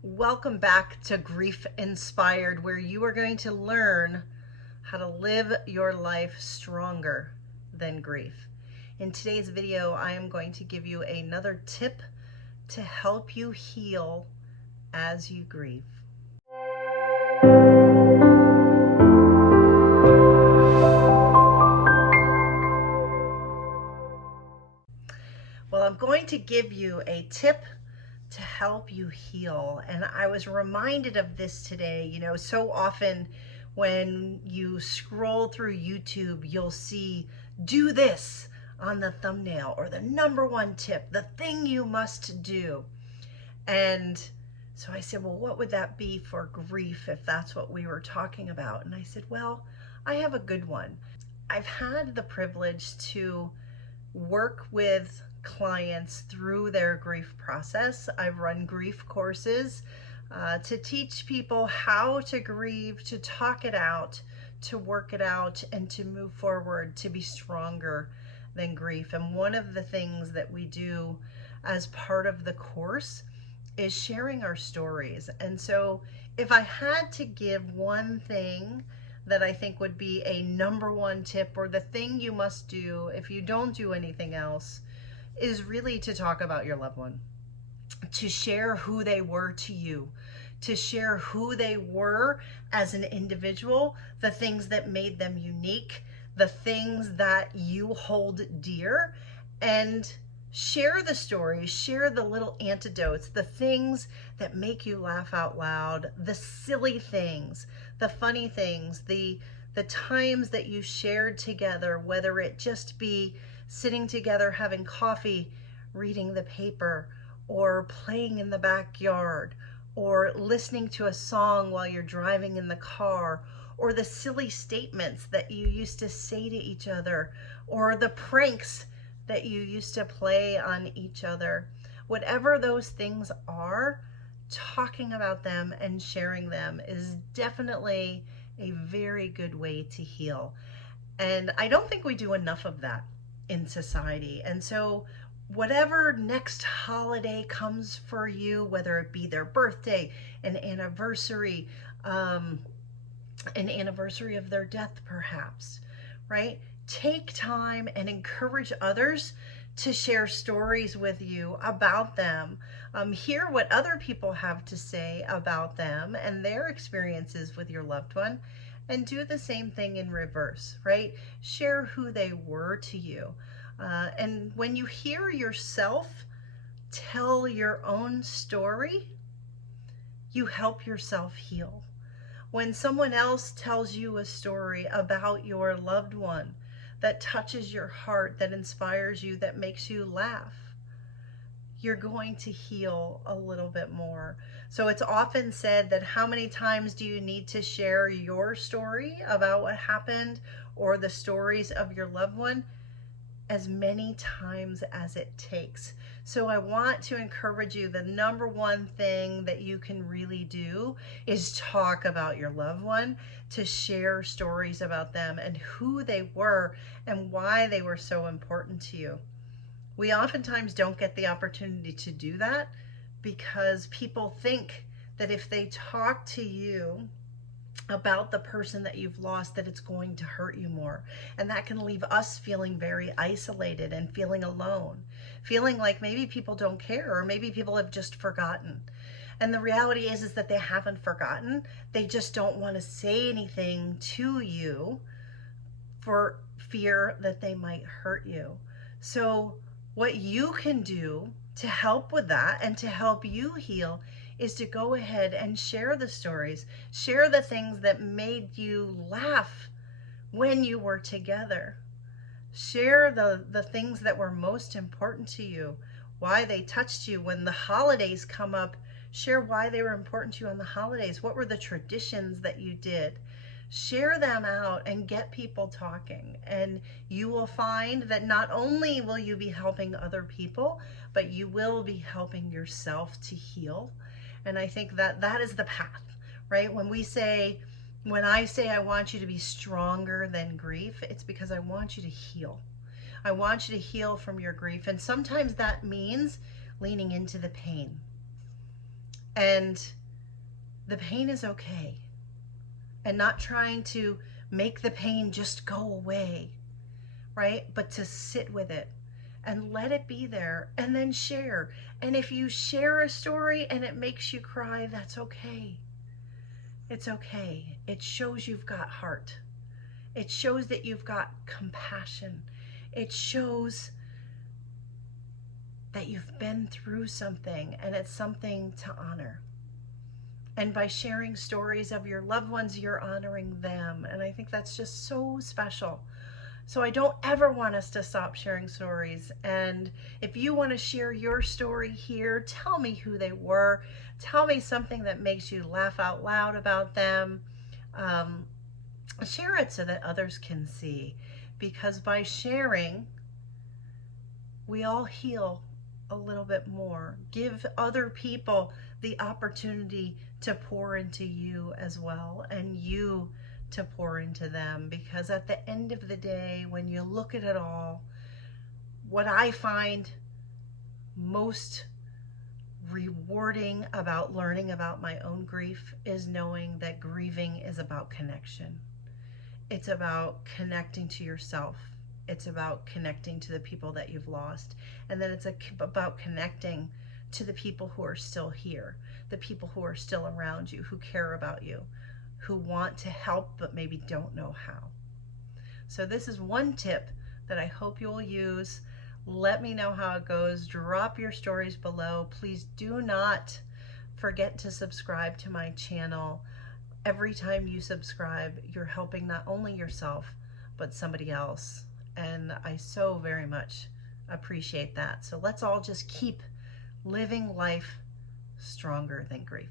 Welcome back to Grief Inspired, where you are going to learn how to live your life stronger than grief. In today's video, I am going to give you another tip to help you heal as you grieve. Well, I'm going to give you a tip to help you heal. And I was reminded of this today. You know, so often when you scroll through YouTube, you'll see do this on the thumbnail, or the #1 tip, the thing you must do. And so I said, well, what would that be for grief if that's what we were talking about? And I said, well, I have a good one. I've had the privilege to work with clients through their grief process. I've run grief courses to teach people how to grieve, to talk it out, to work it out, and to move forward, to be stronger than grief. And one of the things that we do as part of the course is sharing our stories. And so if I had to give one thing that I think would be a #1 tip, or the thing you must do if you don't do anything else, is really to talk about your loved one, to share who they were to you, to share who they were as an individual, the things that made them unique, the things that you hold dear, and share the stories, share the little antidotes, the things that make you laugh out loud, the silly things, the funny things, the times that you shared together, whether it just be sitting together having coffee, reading the paper, or playing in the backyard, or listening to a song while you're driving in the car, or the silly statements that you used to say to each other, or the pranks that you used to play on each other. Whatever those things are, talking about them and sharing them is definitely a very good way to heal. And I don't think we do enough of that in society. And so whatever next holiday comes for you, whether it be their birthday, an anniversary of their death perhaps, right? Take time and encourage others to share stories with you about them. Hear what other people have to say about them and their experiences with your loved one, and do the same thing in reverse, right? Share who they were to you. And when you hear yourself tell your own story, you help yourself heal. When someone else tells you a story about your loved one that touches your heart, that inspires you, that makes you laugh, you're going to heal a little bit more. So it's often said that how many times do you need to share your story about what happened, or the stories of your loved one? As many times as it takes. So I want to encourage you, the #1 thing that you can really do is talk about your loved one, to share stories about them and who they were and why they were so important to you. We oftentimes don't get the opportunity to do that because people think that if they talk to you about the person that you've lost, that it's going to hurt you more. And that can leave us feeling very isolated and feeling alone, feeling like maybe people don't care, or maybe people have just forgotten. And the reality is that they haven't forgotten. They just don't want to say anything to you for fear that they might hurt you. So what you can do to help with that and to help you heal is to go ahead and share the stories, share the things that made you laugh when you were together. Share the things that were most important to you, why they touched you. When the holidays come up, share why they were important to you on the holidays. What were the traditions that you did? Share them out and get people talking, and you will find that not only will you be helping other people, but you will be helping yourself to heal. And I think that that is the path, right? When I say I want you to be stronger than grief, it's because I want you to heal. I want you to heal from your grief. And sometimes that means leaning into the pain. And the pain is okay. And not trying to make the pain just go away, right? But to sit with it and let it be there and then share. And if you share a story and it makes you cry, that's okay. It's okay. It shows you've got heart. It shows that you've got compassion. It shows that you've been through something, and it's something to honor. And by sharing stories of your loved ones, you're honoring them. And I think that's just so special. So I don't ever want us to stop sharing stories. And if you want to share your story here, tell me who they were. Tell me something that makes you laugh out loud about them. Share it so that others can see. Because by sharing, we all heal a little bit more. Give other people the opportunity to pour into you as well, and you to pour into them. Because at the end of the day, when you look at it all, what I find most rewarding about learning about my own grief is knowing that grieving is about connection. It's about connecting to yourself. It's about connecting to the people that you've lost. And then it's about connecting to the people who are still here, the people who are still around you, who care about you, who want to help but maybe don't know how. So this is one tip that I hope you'll use. Let me know how it goes. Drop your stories below. Please do not forget to subscribe to my channel. Every time you subscribe, you're helping not only yourself, but somebody else. And I so very much appreciate that. So let's all just keep living life stronger than grief.